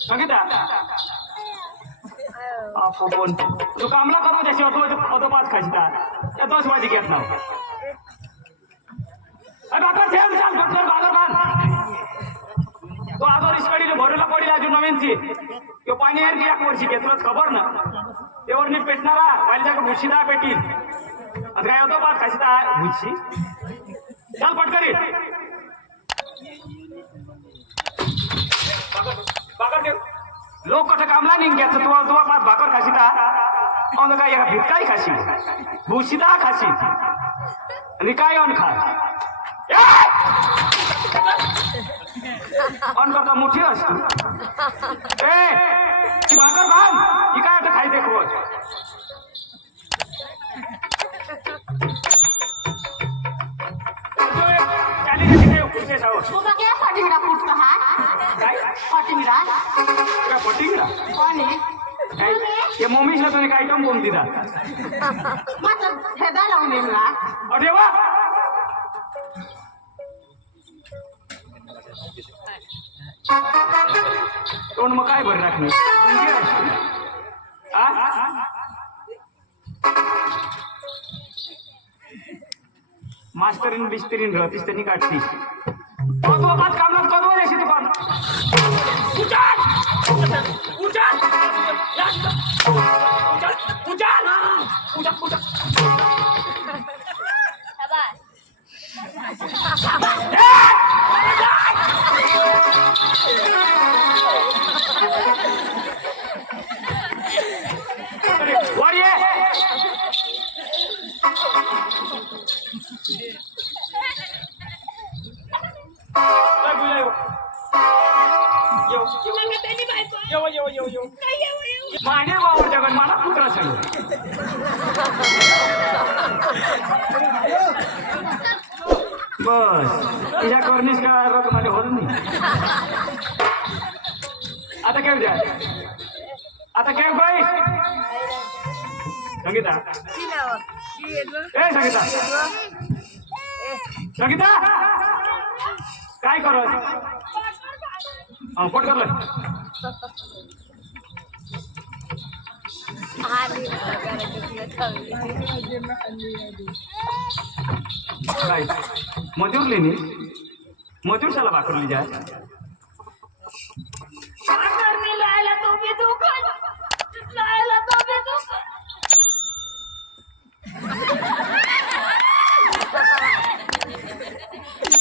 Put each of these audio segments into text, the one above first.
सांगितलं फोन तो कामला करू त्याशी होतो पाच खायचा तोच माझी घेत नाव भाकर ठेव चाल फटकर भाकर बांध तो आजो रिस्कडीने भरूला पडील अजून नवीनची तो पाणी आहे की एक वर्षी घेतलंच खबर ना तेवर नीट पेटणारा पाहिजे का भुशीदा पेटील आता काय होतं पाच खायचा भुशी चाल फटकरी भाकर ठेव लोक कसं कामला नाही घ्यायचं तू पाच भाकर खाशी का काय भिटकाई खाशी भुशीदा खाशी आणि काय ऑन खा ऑन करता मोठी असतो ए ती भाकर बांध ही काय आता खाई देख रोज मम्मीला तुम्ही काय काम बोलून दिला अरे वा तोंड मग काय भर राखणे मास्तरीन बिस्तरीन राहतीस त्यांनी काढतीस बात कामात कधवा द्यायची दुकान माने वावर जगन मला कुत्रा सांग बस तुझ्या करणीस का माझे होत नाही आता काय द्या आता काय बाई संगीता ए संगीता संगीता काय करत पोट करलं काय मजूर लेनी मजूर साला भाकरली जा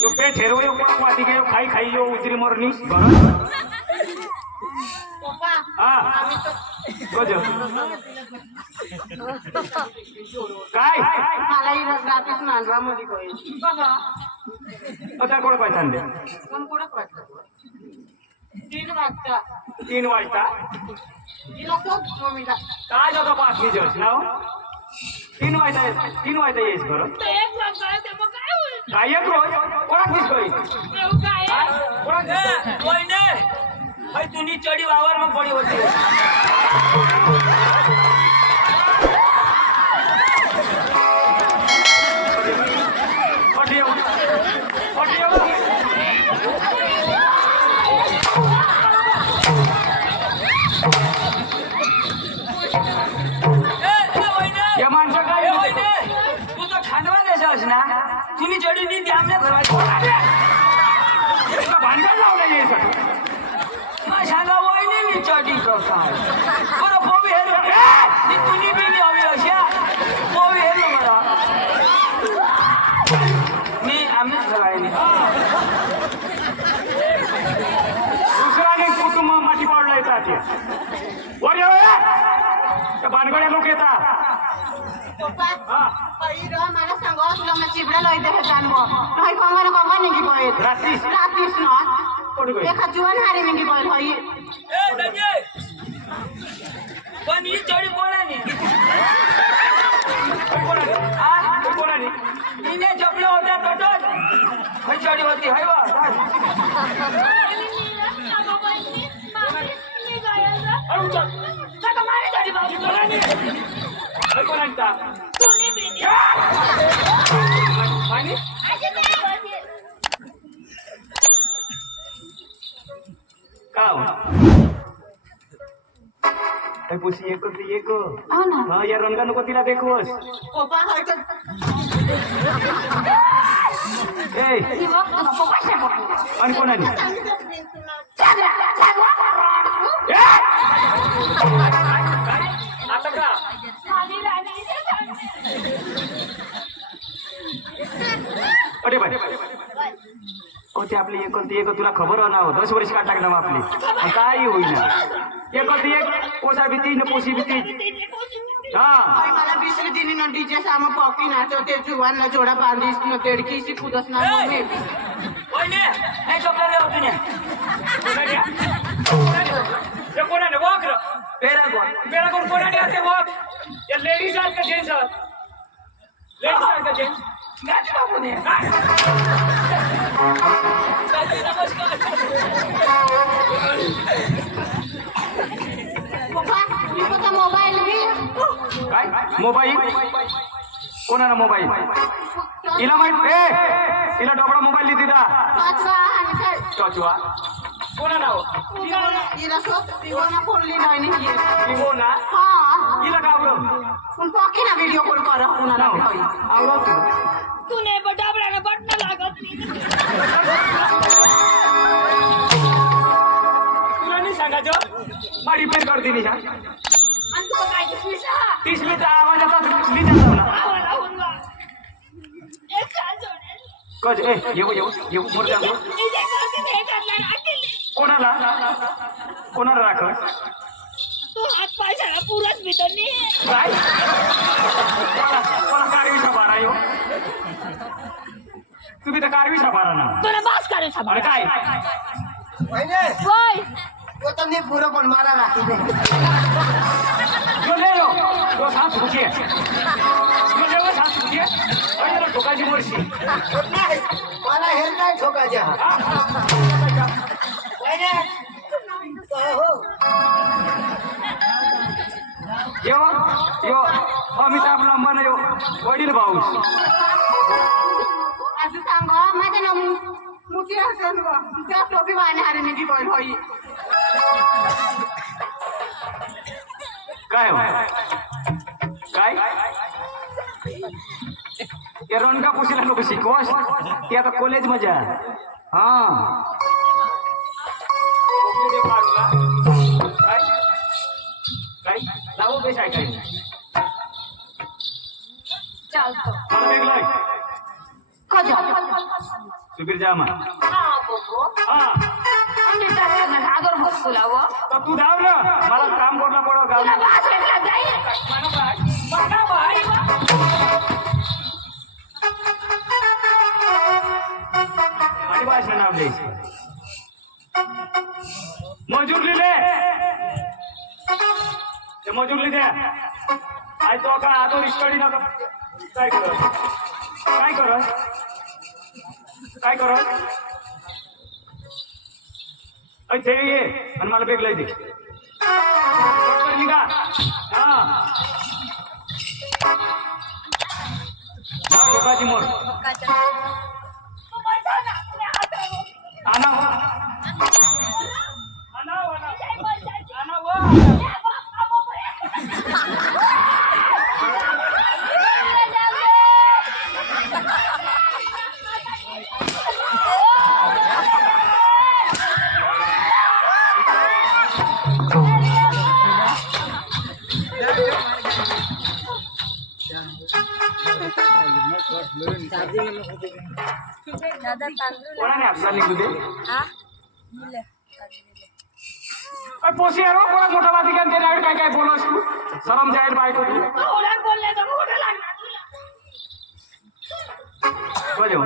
तो पेट हेरो वाटी गयो खाई खाई यो उतरी मरनी काय आता कोण पाहिजे आणले 3 वाजता काय जातो 5 दिवस नाव 3 वाजता येस बरं काय एक रोज कोणाक दिसतोय भाई तुनी चढी वावर मग पडी होती या माणसं काय तू तर खांडवा देशास ना तुम्ही चढी नी आमच्या भांडण लावलं यायचं सांगा वहिनी मी चढी करता बरं पोवी हे तुम्ही बिली हवी अशा पोवी हे मला मी आम्हीच करायला दुसऱ्याने कुटुंब माती पाडला येतात वर त्या भानगड्या लोक येतात मला सांगा तुला मग चिबडा लयते हे जाणवो नाही कोंगाने कोंगा निघी बोल रात्रीस ना एका जीवन हारी निघी बोल होई ए दजे पण ही चढी कोणाने कोणाने हिने जपलं होत्या कटत ही चढी होती हाय वा का काय पोशी एक ती एक हो ना हा या रंगा नको तिला देखवस पप्पा खायचं ए ती बघ तुला पप्पाच्या बोलायला आणि कोणाने आता का अरे बाय कोणती आपली एकोणती एक तुला खबर हो ना 10 वर्ष काट टाकणार मग आपली काही होईना एकोणती एक पोसा भीती न पोशी भीती हा मला बिसरी दिनी न डीजे साम पॉकी नाचो ते जुवान न जोडा बांधीस न तेडकी शिकूदस ना मम्मी पहिले नाही झोपला रे तुम्ही ते कोणाने वाक र पेरा कोण कोणाने असते वाघ या लेडीज आहेत का जेंट्स आहेत लेडीज आहेत का जेंट्स गाडी बापूने पप्पा मी कोणता मोबाईल घे काय मोबाईल कोणाला मोबाईल हिला माहित ए हिला डोबळा मोबाईल लिहिते दा पाचवा आणि चौचवा कोणा नाव हिला सोप पिवना फोडली नाही नाही हो ना हा हिला गावलं पण पॉकी ना व्हिडिओ कॉल कर कुणाला आवडत तू नाही बटाबड्यानं बटणं लागत तुला नाही सांगायचं मग रिपेअर करते निशा आणि तू काय दिसला तीस मिनिट आवाज येतात मी जाणार ना आवाज आवाज वा एक साल सोडेल कच ए येऊ मोर द्या इथे करते हे करणार अकेले कोणाला राखत तू हात पाय सगळा पुरच भितरनी काय कोणा कारवी साबारा यो तुम्ही तर कारवी साबारा ना तुला बास करे अरे साबा काय होय तो તમને પૂરો પણ મારા રાખી દે यो ले लो तो साथ रुकिए यो ले वो साथ रुकिए अरे ना ठोकाची मोरशी मला हेर नाही ठोकायच्या यो अमिताभ लांबा यो वडील भाऊ असं सांगा माझ्या ना मुठी असेल त्या टोपी वाहणारे मी की बोल होई काय हो काय ते रणका पुशीला लोक शिकवस ते आता कॉलेज मजा हा काय लावू बेश आहे काय चालतो मला वेगळं सुबीर जामा हा बघू हा आणि त्याच्यानं सागर बसला व तर तू धाव ना मला काम कोणला पडव गाव तुला बास भेटला जाईल बघा भाई आणि भाषण नाव दे मजूर लिहिले ते मजूर लिहिले आई तो का आतो रिस्कडी नका काय करत काय करत काय करत ते ये आणि मला बेगला दे निघा हा टोकाची मोड आणा कोणाने आपला निघू दे पोशी आहे हो कोणा मोठा वादी काय त्याला काय काय बोलस तू सरम जाहीर बायको तू ओळख बोलले तर मोठं लागणार तुला बजे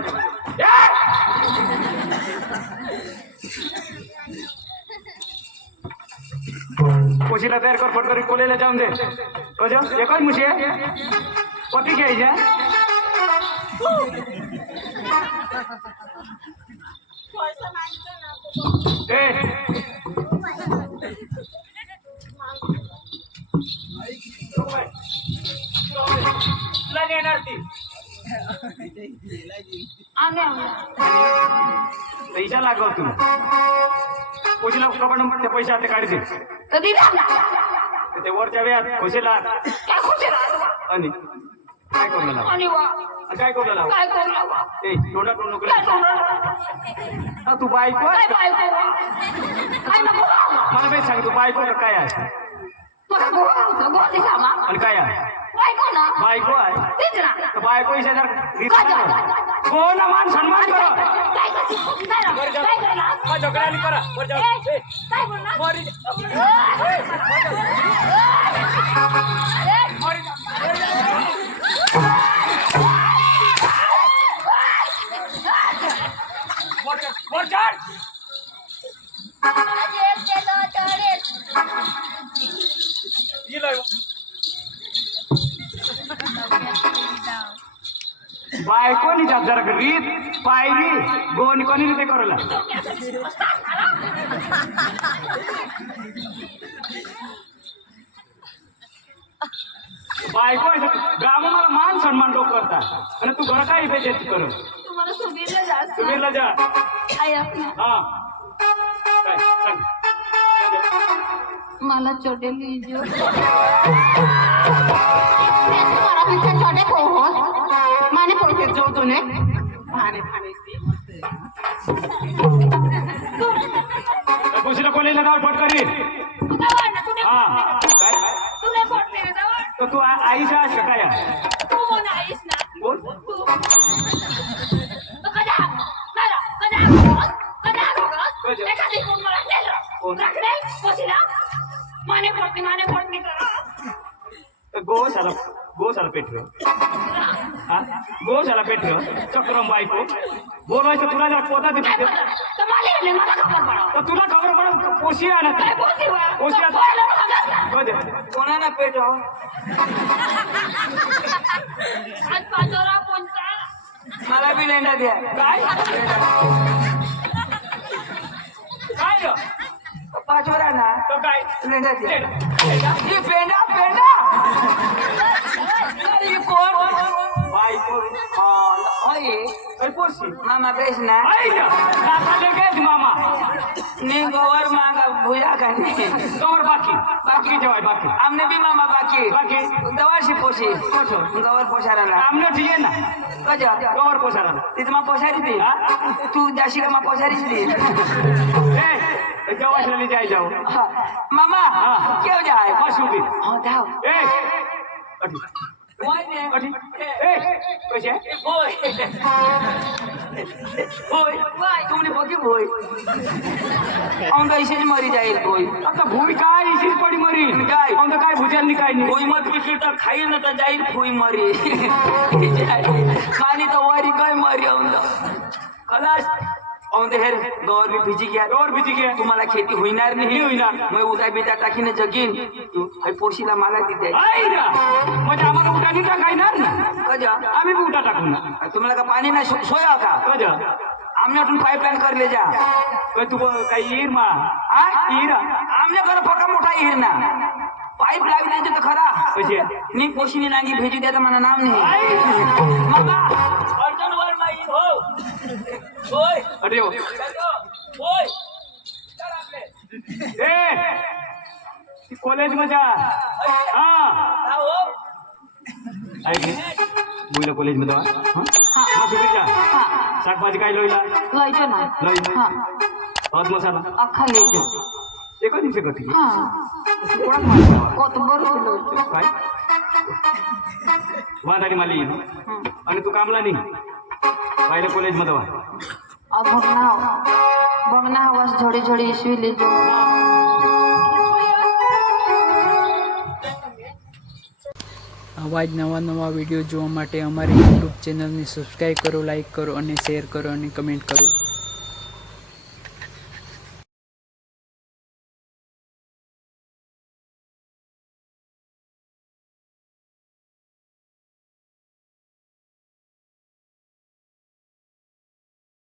पोशीला तयार कर फटकरी कोलेला जाऊन दे कजो एकच मुशी आहे पती घ्यायच्या तुला नेणार ती पैसा लागव तू पोशीला कपड ते पैसे आता काढते कधी ते वरच्या वेळात खुशीला काय खुशी राहतो आणि काय करू लागला आणि वा काय करू लागला काय करू लावा ए तोंडा टोंड नको काय करू तू बायको काय आहेस का? बायको काय नको मला काही सांग तू बायको का काय आहे तुला बोलावतो गोदी कामा आणि काय आहे बायको ना बायको आहे तीच ना तर बायको शेजार हो ना मान सन्मान करा काय करते काय करणार झगड्याने करा काय बोलणार बायकोनी जात जरा रीत पायरी गोनी कोणी रीते करला बायको गाव मला मान सन्मान लोक करतात आणि तू घर काय इथे देत कर तुम्हाला सुबीरला जास्त तुम्ही जा ऐक ना हा काय सांग मला छोटे लीजियो तुम्हारा पीछे छोटे को हो माने पहुंचे जो तूने भाने भाने से खुशीला कॉलेजला जाऊ फटकरी हा काय तुला फोडते ना जवळ तर तू आईच्या आहेस का काय आहे? तू कोण आहेस ना बोल तू कदा एखादी कोण मला नेलं कोण? राखले बसीला माने फोडते करा गोशाला पेटलं हा गोशाला पेटलं चक्रम बायको बोलायचं तुला जर पोता काय दिसते बोलणार? तर मला येले, मला खबर पडा तर तुला खबर पडत पोशी आहे ना काय बोलते बा? पोशी तो बोलायला बघा ना. कोणाला पेटव आज पाचोरा कोणता मला बी लेंडा द्या काय काय ग? पाचोरा ना तर काय लेंडा द्या लेंडा. ही पेंडा पेंडा अरे कोण बायको होय अरे पोशी मामा बेस ना आई ना नाकाले गेच मामा नी गोवर मांगा भुया करने कवर बाकी जेवाय बाकी हमने भी मामा बाकी बाकी दवाशी पोशी कोठो गवर पोशाराला आमने ठीक आहे ना कजा कवर पोसारा तिथं मा पोशारी ती हा? तू जाशी का मा पोशारीच ती ए जवाशला जाय जाऊ मामा हाँ। क्यों जाए बस उभी हाँ जाओ ए अठी अठी ए कसे बोय बोय तुमने बघी बोय औंदा इशेच मरी जाईल बोय आता भूमी काय इशीच पडी मरी काय? औंदा काय भुजांनी काय नाही बोई मत पिकली तर खाईल ना तर जाईल फुई मरी खाली तर वरी काय मरी औंदा खलास औंदे हेर गौर भी भिजी गया और भीती गया तुम्हाला खेती होणार नाही नाही होणार. मग उद्या बिजा टाकीने जगीन तू हाय पोशीला मला तिथे आई ना म्हणजे आम्हाला उठानी टाकायणार ना कजा आम्ही बी उठा टाकू ना तुम्हाला का पाणी नाही सोया का कजा आमने उठून पाईपलाईन कर ले जा तू काही येईल मा आ? आमने कर पका मोठा हिर ना पाईप लावी द्यायचे तर खरा कसे नी पोशीने नांगी भेजी द्यायचं मला नाम नाही आई मामा अर्जन वर माई हो होय अरे हो होय ए कॉलेज मध्ये जा हा ऐक मुलं कॉलेज मध्ये जा जा शाकभाजी काय लोईला लयचो ना लोई हाँ हळद मसाला अख्खा लेचो एका दिवशी करते हाँ कोणाक मारला कोतबर लयचो काय वादानी माली आणि तू कामला नाही पाहिलं कॉलेज मध्ये वा अब भगना हवास झोड़ी झोड़ी इसवी लेचो આવા જ નવા નવા વિડીયો જોવા માટે અમારી યુટ્યુબ ચેનલને સબસ્ક્રાઈબ કરો, લાઈક કરો અને શેર કરો અને કમેન્ટ કરો.